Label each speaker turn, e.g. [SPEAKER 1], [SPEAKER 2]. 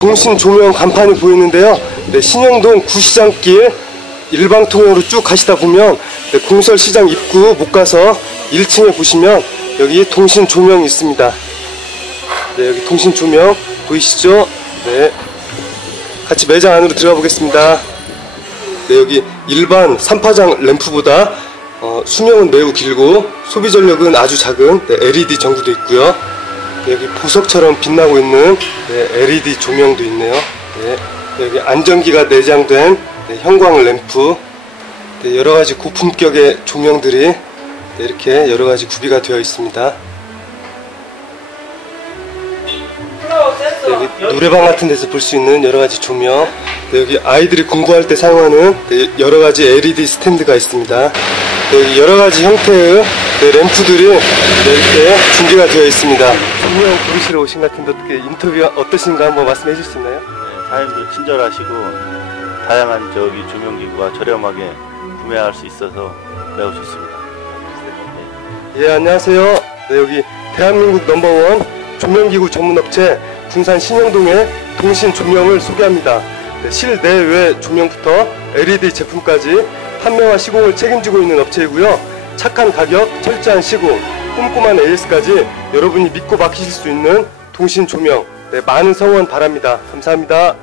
[SPEAKER 1] 동신 조명 간판이 보이는데요. 네, 신영동 구시장길 일방통로로 쭉 가시다 보면 네, 공설시장 입구 못 가서 1층에 보시면 여기 동신 조명이 있습니다. 네, 여기 동신 조명 보이시죠? 네. 같이 매장 안으로 들어가 보겠습니다. 네, 여기 일반 3파장 램프보다 어, 수명은 매우 길고 소비 전력은 아주 작은 네, LED 전구도 있고요. 네, 여기 보석처럼 빛나고 있는 네, LED 조명도 있네요. 네, 여기 안전기가 내장된 네, 형광 램프, 네, 여러 가지 고품격의 조명들이 네, 이렇게 여러 가지 구비가 되어 있습니다. 네, 여기 노래방 같은 데서 볼 수 있는 여러 가지 조명, 네, 여기 아이들이 공부할 때 사용하는 네, 여러 가지 LED 스탠드가 있습니다. 네, 여기 여러 가지 형태의 네, 램프들이 네, 이렇게 준비가 되어 있습니다. 조명 고르시러 오신 것 같은데 어떻게 인터뷰 어떠신가 한번 말씀해 주실 수 있나요?
[SPEAKER 2] 네, 사장님도 친절하시고 다양한 저기 조명기구가 저렴하게 구매할 수 있어서 매우 좋습니다.
[SPEAKER 1] 예, 안녕하세요. 네, 여기 대한민국 넘버원 조명기구 전문업체 군산 신영동의 동신 조명을 소개합니다. 네, 실내외 조명부터 LED 제품까지 판매와 시공을 책임지고 있는 업체이고요. 착한 가격, 철저한 시공, 꼼꼼한 AS까지 여러분이 믿고 맡기실 수 있는 동신 조명. 네, 많은 성원 바랍니다. 감사합니다.